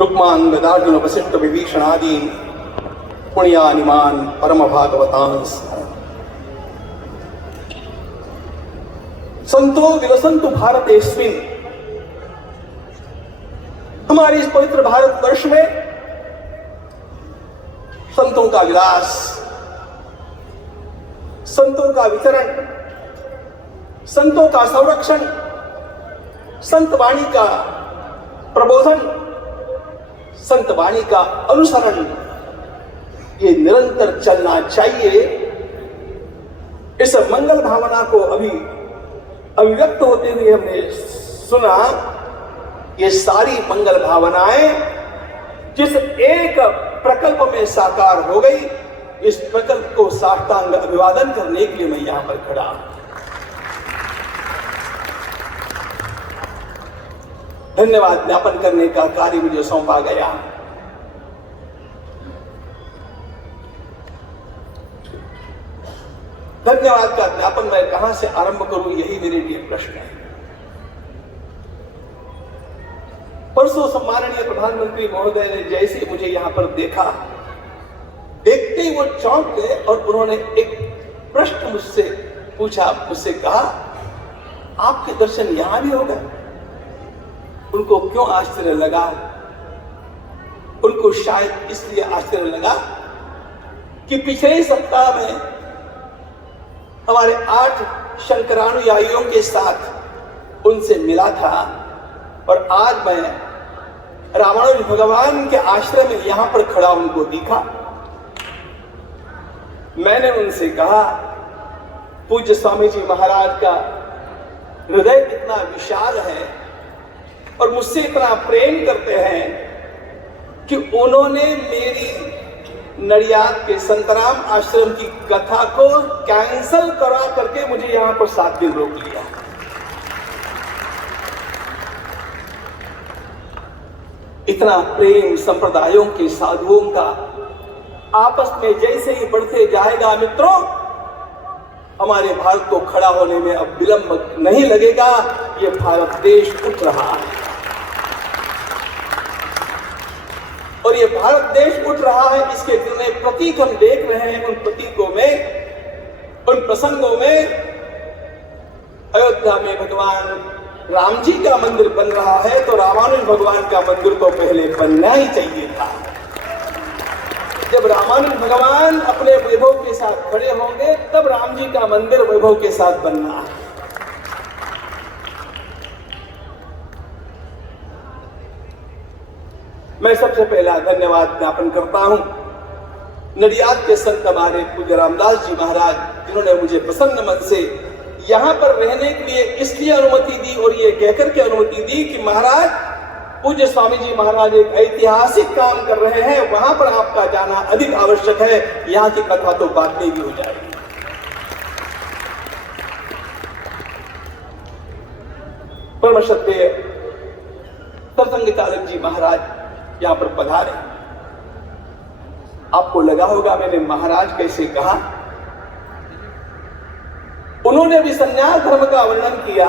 रुक्मांग गदार्जुन वसिष्ठ विभीषणादि पुण्यानिमान परम भागवतांस संतो विलसंतु भारतेस्मिन्। हमारे इस पवित्र भारतवर्ष में संतों का विलास, संतों का वितरण, संतों का संरक्षण, संत वाणी का प्रबोधन, संत वाणी का अनुसरण, ये निरंतर चलना चाहिए। इस मंगल भावना को अभी अभिव्यक्त होते हुए हमने सुना। ये सारी मंगल भावनाएं जिस एक प्रकल्प में साकार हो गई, इस प्रकल्प को साष्टांग अभिवादन करने के लिए मैं यहां पर खड़ा हूं। धन्यवाद ज्ञापन करने का कार्य मुझे सौंपा गया। धन्यवाद का ज्ञापन मैं कहां से आरंभ करूं, यही मेरे लिए प्रश्न है। परसों सम्माननीय प्रधानमंत्री महोदय ने जैसे मुझे यहां पर देखा, देखते ही वो चौंक गए और उन्होंने एक प्रश्न मुझसे पूछा, मुझसे कहा, आपके दर्शन यहां भी हो गए? उनको क्यों आश्चर्य लगा? उनको शायद इसलिए आश्चर्य लगा कि पिछले सप्ताह में हमारे 8 शंकरानुयायियों के साथ उनसे मिला था और आज मैं रामानुज भगवान के आश्रम में यहां पर खड़ा उनको दिखा। मैंने उनसे कहा, पूज्य स्वामी जी महाराज का हृदय इतना विशाल है और मुझसे इतना प्रेम करते हैं कि उन्होंने मेरी नडियाद के संतराम आश्रम की कथा को कैंसल करा करके मुझे यहां पर 7 दिन रोक लिया। इतना प्रेम संप्रदायों के साधुओं का आपस में जैसे ही बढ़ते जाएगा मित्रों, हमारे भारत को खड़ा होने में अब विलंब नहीं लगेगा। ये भारत देश उठ रहा है और ये भारत देश उठ रहा है। इसके जितने प्रतीक हम देख रहे हैं, उन प्रतीकों में, उन प्रसंगों में अयोध्या में भगवान राम जी का मंदिर बन रहा है तो रामानुज भगवान का मंदिर तो पहले बनना ही चाहिए था। जब रामानुज भगवान अपने वैभव के साथ खड़े होंगे तब राम जी का मंदिर वैभव के साथ बनना है। मैं सबसे पहला धन्यवाद ज्ञापन करता हूं नडियाद के संत हमारे पूज्य रामदास जी महाराज, जिन्होंने मुझे प्रसन्न मन से यहां पर रहने के लिए इसलिए अनुमति दी और ये कहकर के अनुमति दी कि महाराज, पूज्य स्वामी जी महाराज एक ऐतिहासिक काम कर रहे हैं, वहां पर आपका जाना अधिक आवश्यक है। यहां की कथा तो बाद में भी हो जाएगी। परम श्रद्धेय सत्संग जी महाराज यहां पर पधारे। आपको लगा होगा मैंने महाराज कैसे कहा। उन्होंने भी संन्यास धर्म का वर्णन किया।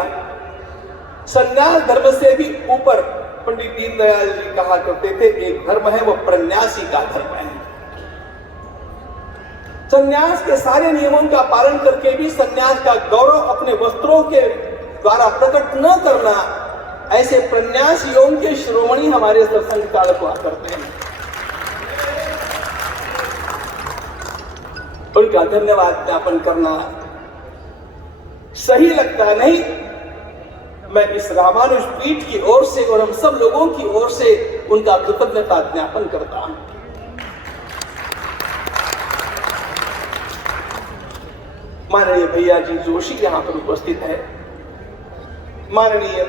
संन्यास धर्म से भी ऊपर पंडित दीनदयाल जी कहा करते थे, एक धर्म है वो प्रन्यासी का धर्म है। संन्यास के सारे नियमों का पालन करके भी संन्यास का गौरव अपने वस्त्रों के द्वारा प्रकट न करना, ऐसे प्रन्यासियों के शिरोमणि हमारे सत्संग चालक हुआ करते हैं। उनका धन्यवाद ज्ञापन करना सही लगता नहीं। मैं इस रामानुज पीठ की ओर से और हम सब लोगों की ओर से उनका कृतज्ञता ज्ञापन करता हूं। माननीय भैया जी जोशी यहां पर उपस्थित है। माननीय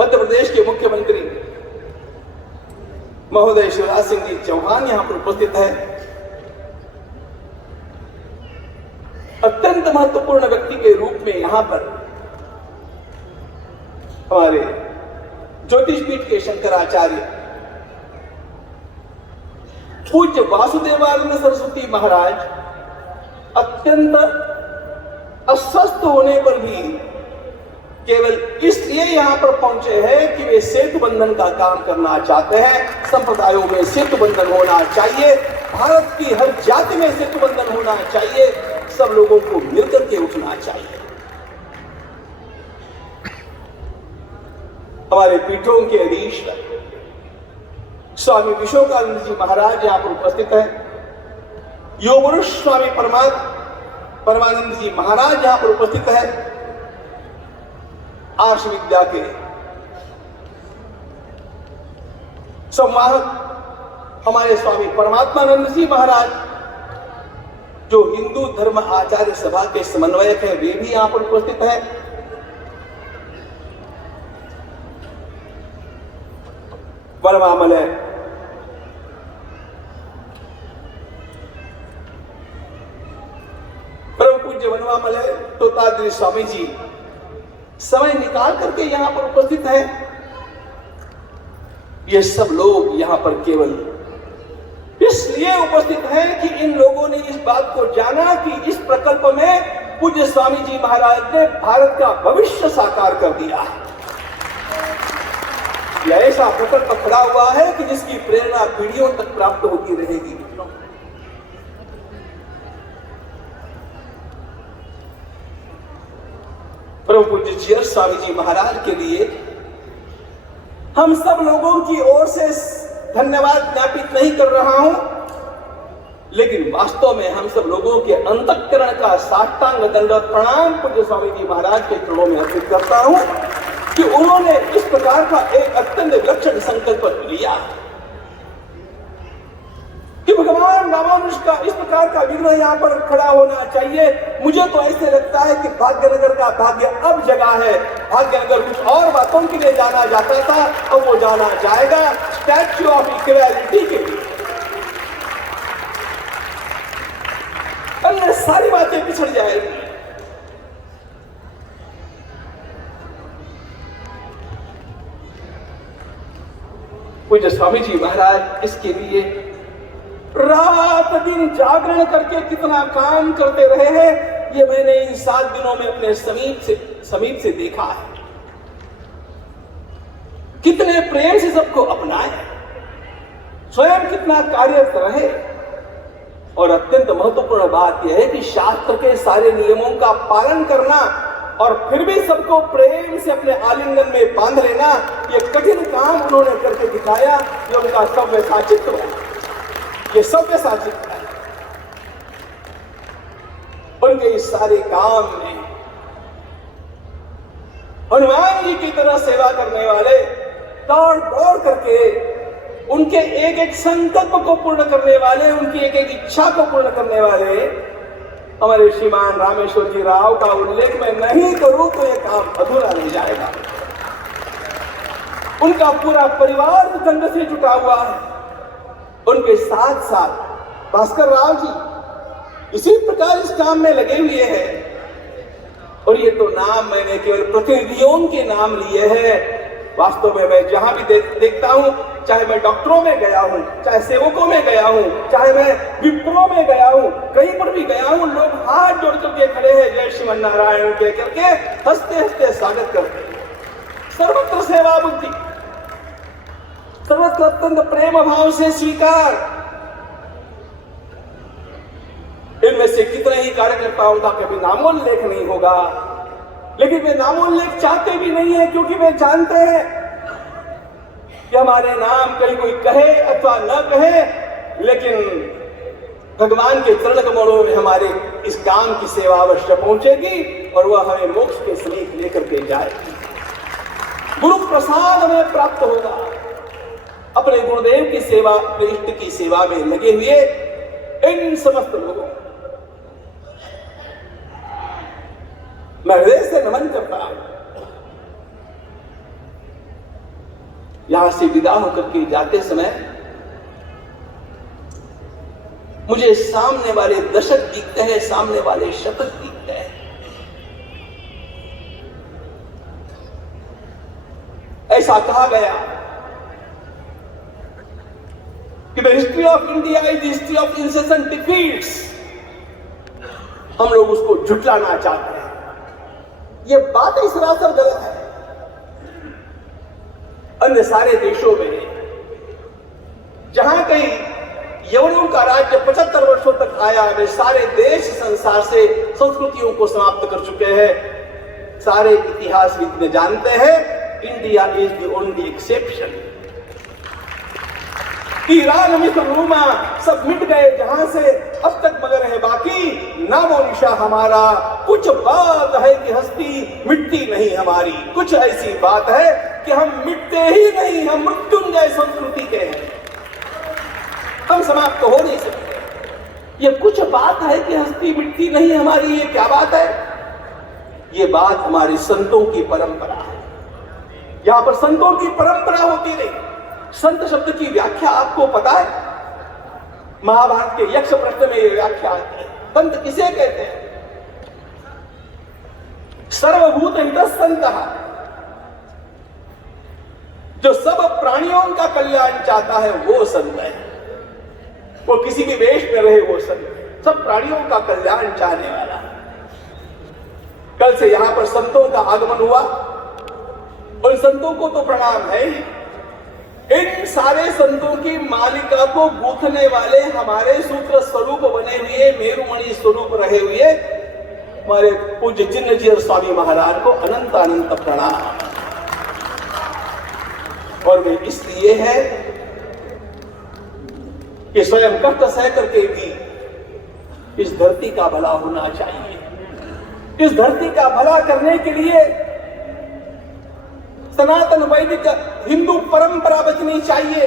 मध्य प्रदेश के मुख्यमंत्री महोदय शिवराज सिंह जी चौहान यहां पर उपस्थित है। अत्यंत महत्वपूर्ण व्यक्ति के रूप में यहां पर हमारे ज्योतिष पीठ के शंकराचार्य पूज्य वासुदेवानंद सरस्वती महाराज अत्यंत अस्वस्थ होने पर भी केवल इसलिए यहां पर पहुंचे हैं कि वे सेतु बंधन का काम करना चाहते हैं। संप्रदायों में सेतु बंधन होना चाहिए, भारत की हर जाति में सेतु बंधन होना चाहिए, सब लोगों को मिलकर के उठना चाहिए। हमारे पीठों के अधीश स्वामी विश्वकानंद जी महाराज यहां पर उपस्थित है। योगपुरुष स्वामी परमानंद जी महाराज यहां पर उपस्थित है। आर्ष विद्या के संवाहक हमारे स्वामी परमात्मानंद जी महाराज, जो हिंदू धर्म आचार्य सभा के समन्वयक है, वे भी यहां पर उपस्थित है। वनवामलय परम पूज्य वनवामलय तोताद्री स्वामी जी समय निकाल करके यहां पर उपस्थित है। ये सब लोग यहां पर केवल इसलिए उपस्थित हैं कि इन लोगों ने इस बात को जाना कि इस प्रकल्प में पूज्य स्वामी जी महाराज ने भारत का भविष्य साकार कर दिया। यह ऐसा प्रकल्प खड़ा हुआ है कि जिसकी प्रेरणा पीढ़ियों तक प्राप्त होती रहेगी। परम पूज्य चेयर स्वामी जी महाराज के लिए हम सब लोगों की ओर से धन्यवाद ज्ञापित नहीं कर रहा हूं, लेकिन वास्तव में हम सब लोगों के अंतःकरण का साष्टांग दंडवत प्रणाम पूज्य स्वामी जी महाराज के चरणों में अर्पित करता हूं कि उन्होंने इस प्रकार का एक अत्यंत विलक्षण संकल्प लिया कि भगवान रामानुज का इस प्रकार का विग्रह यहाँ पर खड़ा होना चाहिए। मुझे तो ऐसे लगता है कि भाग्यनगर का भाग्य अब जगा है। भाग्यनगर कुछ और बातों के लिए जाना जाता था, अब वो जाना जाएगा स्टैच्यू ऑफ इक्वालिटी के लिए। अन्य सारी बातें पिछड़ जाएगी। पूज्य स्वामी जी महाराज इसके लिए रात दिन जागरण करके कितना काम करते रहे हैं, ये मैंने इन 7 दिनों में अपने समीप से देखा है। कितने प्रेम से सबको अपनाए, स्वयं कितना कार्यरत रहे। और अत्यंत महत्वपूर्ण बात यह है कि शास्त्र के सारे नियमों का पालन करना और फिर भी सबको प्रेम से अपने आलिंगन में बांध लेना, यह कठिन काम उन्होंने करके दिखाया। ये उनका सभ्य साचित्व है, ये सभ्य साचित्व है। उनके इस सारे काम में हनुमान जी की तरह सेवा करने वाले, दौड़ दौड़ करके उनके एक एक संकल्प को पूर्ण करने वाले, उनकी एक एक इच्छा को पूर्ण करने वाले हमारे श्रीमान रामेश्वर जी राव का उल्लेख मैं नहीं करूं तो यह काम अधूरा रह जाएगा। उनका पूरा परिवार संघ से जुटा हुआ है। उनके साथ साथ भास्कर राव जी इसी प्रकार इस काम में लगे हुए हैं। और ये तो नाम मैंने केवल प्रतिनिधियों के नाम लिए हैं। वास्तव में मैं जहां भी देखता हूं, चाहे मैं डॉक्टरों में गया हूं, चाहे सेवकों में गया हूं, चाहे मैं विप्रो में गया हूं, कहीं पर भी गया हूं, लोग हाथ जोड़ करके खड़े हैं, जय श्रीमन नारायण के करके हंसते हंसते स्वागत करते हैं। सर्वत्र सेवा बुद्धि, सर्वत्र अत्यंत प्रेम भाव से स्वीकार। इनमें से कितने ही कार्यकर्ताओं का कभी नामोल्लेख नहीं होगा, लेकिन वे नामोल्लेख चाहते भी नहीं है, क्योंकि वे जानते हैं कि हमारे नाम कहीं कोई कहे अथवा न कहे, लेकिन भगवान के चरण कमलों में हमारे इस काम की सेवा अवश्य पहुंचेगी और वह हमें मोक्ष के समीप लेकर के जाएगी। गुरु प्रसाद हमें प्राप्त होगा। अपने गुरुदेव की सेवा, अपने इष्ट की सेवा में लगे हुए इन समस्त लोगों मैं हृदय से नमन करता हूं। यहां से विदा होकर के जाते समय मुझे सामने वाले दशक दिखते हैं, सामने वाले शतक दिखते हैं। ऐसा कहा गया कि the history of India is the history of incessant defeats. हम लोग उसको झुटलाना चाहते हैं। ये बात ही सरासर गलत है। अन्य सारे देशों में जहां कहीं यवनों का राज्य 75 वर्षों तक आया, वे सारे देश संसार से संस्कृतियों को समाप्त कर चुके हैं। सारे इतिहासविद जानते हैं India is the only exception. Iran, मिस्र, रोमा सब मिट गए जहां से, अब तक मगर है बाकी नामो निशा हमारा। कुछ बात है कि हस्ती मिटती नहीं हमारी, कुछ ऐसी बात है कि हम मिटते ही नहीं, हम मृत्युंजय संस्कृति के हैं, हम समाप्त हो नहीं सकते। ये कुछ बात है कि हस्ती मिटती नहीं हमारी, ये क्या बात है? ये बात हमारे संतों की परंपरा है। यहां पर संतों की परंपरा होती रही। संत शब्द की व्याख्या आपको पता है? महाभारत के यक्ष प्रश्न में यह व्याख्या आती है। संत किसे कहते हैं? सर्वभूत हितसंतः, जो सब प्राणियों का कल्याण चाहता है वो संत है। वो किसी भी वेश में रहे वो संत, सब प्राणियों का कल्याण चाहने वाला। कल से यहां पर संतों का आगमन हुआ, उन संतों को तो प्रणाम है ही। इन सारे संतों की मालिका को गूंथने वाले हमारे सूत्र स्वरूप बने हुए, मेरुमणि स्वरूप रहे हुए हमारे पूज्य चिन्नजीयर स्वामी महाराज को अनंत अनंत प्रणाम। और वे इसलिए है कि स्वयं कष्ट सह करके भी इस धरती का भला होना चाहिए। इस धरती का भला करने के लिए सनातन वैदिक हिंदू परंपरा बचनी चाहिए।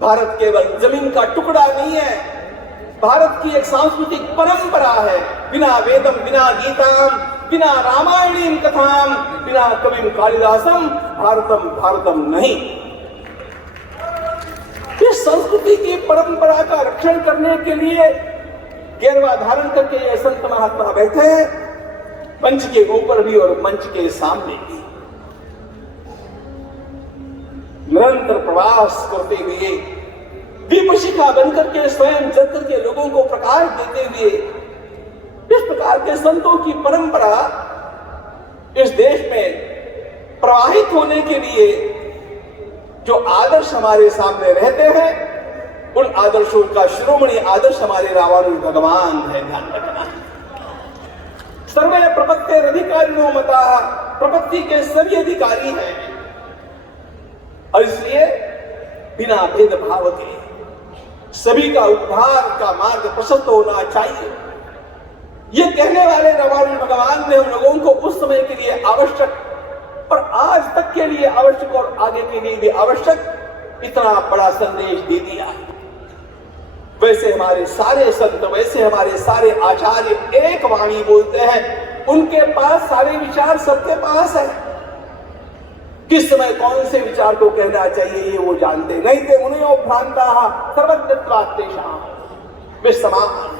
भारत केवल जमीन का टुकड़ा नहीं है, भारत की एक सांस्कृतिक परंपरा है। बिना वेदम, बिना गीताम, बिना रामायणीम कथाम, बिना कविम कालिदासम भारतम भारतम नहीं। इस संस्कृति की परंपरा का रक्षण करने के लिए गेरवा धारण करके ये संत महात्मा बैठे हैं, मंच के ऊपर भी और मंच के सामने भी। निरंतर प्रवास करते हुए, दीपशिखा बनकर के स्वयं जल करके लोगों को प्रकाश देते हुए, इस प्रकार के संतों की परंपरा इस देश में प्रवाहित होने के लिए जो आदर्श हमारे सामने रहते हैं, उन आदर्शों का शिरोमणि आदर्श हमारे रामानुज भगवान है। ध्यान रखना। सर्वे प्रपत्ति अधिकारिणो मतः, प्रपत्ति के सभी अधिकारी हैं। और इसलिए बिना भेदभाव के सभी का उद्धार का मार्ग प्रशस्त होना चाहिए। ये कहने वाले रामानुज भगवान ने हम लोगों को उस समय के लिए आवश्यक और आज तक के लिए आवश्यक और आगे के लिए भी आवश्यक इतना बड़ा संदेश दे दिया। वैसे हमारे सारे संत, वैसे हमारे सारे आचार्य एक वाणी बोलते हैं। उनके पास सारे विचार सबके पास है। किस समय कौन से विचार को कहना चाहिए ये वो जानते नहीं थे। मुनियो भ्रांताः सर्वज्ञत्वात्तेषाम्, वे समान।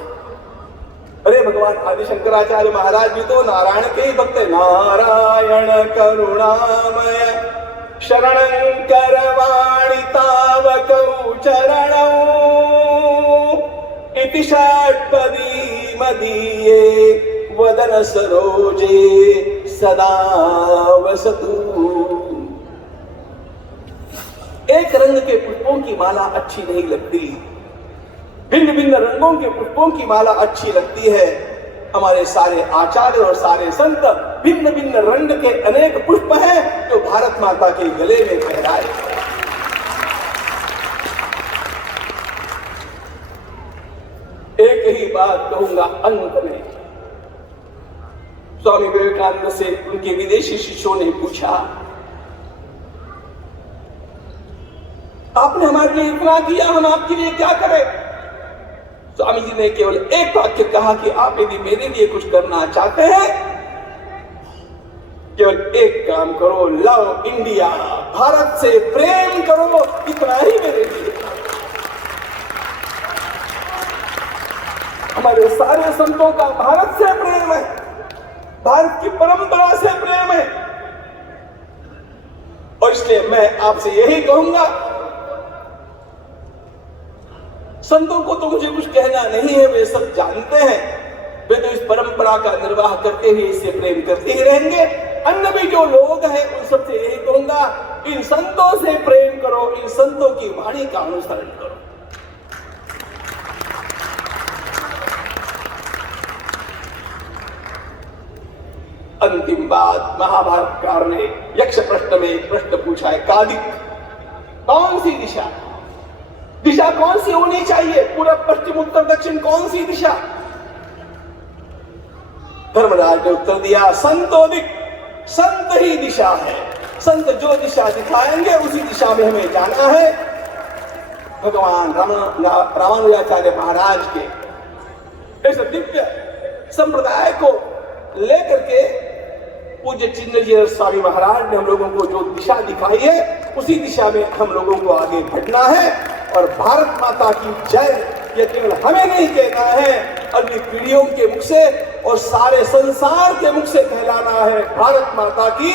अरे भगवान आदि शंकराचार्य महाराज भी तो नारायण के ही भक्त है। नारायण करुणामय शरणं करवाणि तावकौ चरणौ इति षट्पदी मदीये वदन सरोजे सदा वसतु। एक रंग के पुष्पों की माला अच्छी नहीं लगती, भिन्न भिन्न रंगों के पुष्पों की माला अच्छी लगती है। हमारे सारे आचार्य और सारे संत भिन्न भिन्न रंग के अनेक पुष्प हैं जो भारत माता के गले में फहराए। एक ही बात कहूंगा अंत में। स्वामी विवेकानंद से उनके विदेशी शिष्यों ने पूछा, आपने हमारे लिए इतना किया, हम आपके लिए क्या करें? स्वामी जी ने केवल एक वाक्य कहा कि आप यदि मेरे लिए कुछ करना चाहते हैं, केवल एक काम करो, लव इंडिया, भारत से प्रेम करो, इतना ही मेरे लिए। हमारे सारे संतों का भारत से प्रेम है, भारत की परंपरा से प्रेम है। और इसलिए मैं आपसे यही कहूंगा, संतों को तो मुझे कुछ कहना नहीं है, वे सब जानते हैं। वे तो इस परंपरा का निर्वाह करते ही इससे प्रेम करते ही रहेंगे। अन्य भी जो लोग हैं उन सबसे यही कहूंगा, इन संतों से प्रेम करो, इन संतों की वाणी का अनुसरण करो। अंतिम बात, महाभारतकार ने यक्ष प्रश्न में एक प्रश्न पूछा है, कादिक कौन सी दिशा, दिशा कौन सी होनी चाहिए, पूरब पश्चिम उत्तर दक्षिण कौन सी दिशा? धर्मराज ने उत्तर दिया, संतोदिक, संत ही दिशा है। संत जो दिशा दिखाएंगे उसी दिशा में हमें जाना है। भगवान रामानुजाचार्य महाराज के इस दिव्य संप्रदाय को लेकर के पूज्य चिन्मय स्वामी महाराज ने हम लोगों को जो दिशा दिखाई है उसी दिशा में हम लोगों को आगे बढ़ना है। और भारत माता की जय, यह केवल हमें नहीं कहना है, अगली पीढ़ियों के मुख से और सारे संसार के मुख से कहलाना है, भारत माता की